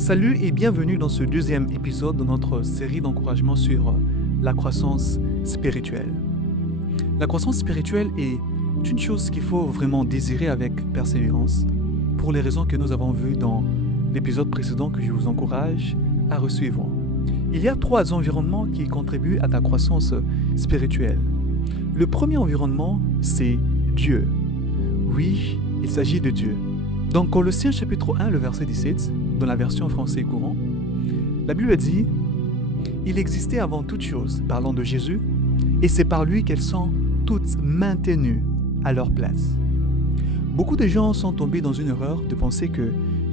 Salut et bienvenue dans ce deuxième épisode de notre série d'encouragement sur la croissance spirituelle. La croissance spirituelle est une chose qu'il faut vraiment désirer avec persévérance pour les raisons que nous avons vues dans l'épisode précédent que je vous encourage à resuivre. Il y a 3 environnements qui contribuent à ta croissance spirituelle. Le premier environnement, c'est Dieu. Oui, il s'agit de Dieu. Dans Colossiens chapitre 1, le verset 17, dans la version français courant, la Bible dit « Il existait avant toute chose, parlant de Jésus, et c'est par lui qu'elles sont toutes maintenues à leur place. » Beaucoup de gens sont tombés dans une erreur de penser que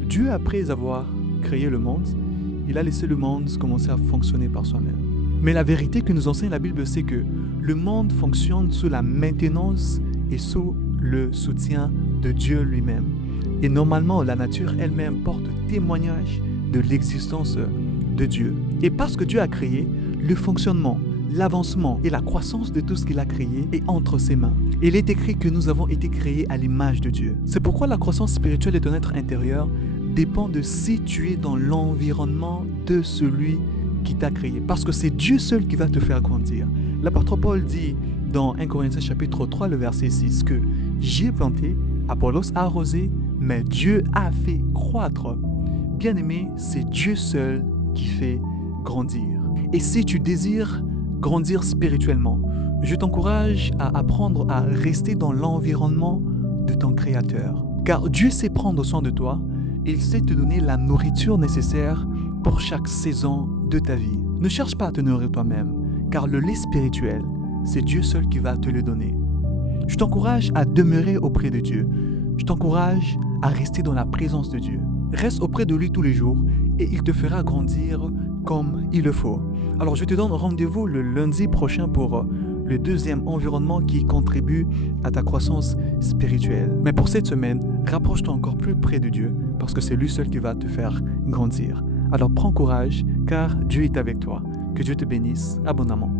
Dieu, après avoir créé le monde, il a laissé le monde commencer à fonctionner par soi-même. Mais la vérité que nous enseigne la Bible, c'est que le monde fonctionne sous la maintenance et sous le soutien de Dieu lui-même. Et normalement, la nature elle-même porte témoignage de l'existence de Dieu. Et parce que Dieu a créé, le fonctionnement, l'avancement et la croissance de tout ce qu'il a créé est entre ses mains. Il est écrit que nous avons été créés à l'image de Dieu. C'est pourquoi la croissance spirituelle de ton être intérieur dépend de si tu es dans l'environnement de celui qui t'a créé. Parce que c'est Dieu seul qui va te faire grandir. L'apôtre Paul dit dans 1 Corinthiens chapitre 3, le verset 6, que j'ai planté, Apollos a arrosé, mais Dieu a fait croître. Bien-aimé, c'est Dieu seul qui fait grandir. Et si tu désires grandir spirituellement, je t'encourage à apprendre à rester dans l'environnement de ton Créateur. Car Dieu sait prendre soin de toi et il sait te donner la nourriture nécessaire pour chaque saison de ta vie. Ne cherche pas à te nourrir toi-même, car le lait spirituel, c'est Dieu seul qui va te le donner. Je t'encourage à demeurer auprès de Dieu. Je t'encourage à rester dans la présence de Dieu. Reste auprès de lui tous les jours et il te fera grandir comme il le faut. Alors je te donne rendez-vous le lundi prochain pour le deuxième environnement qui contribue à ta croissance spirituelle. Mais pour cette semaine, rapproche-toi encore plus près de Dieu parce que c'est lui seul qui va te faire grandir. Alors prends courage car Dieu est avec toi. Que Dieu te bénisse abondamment.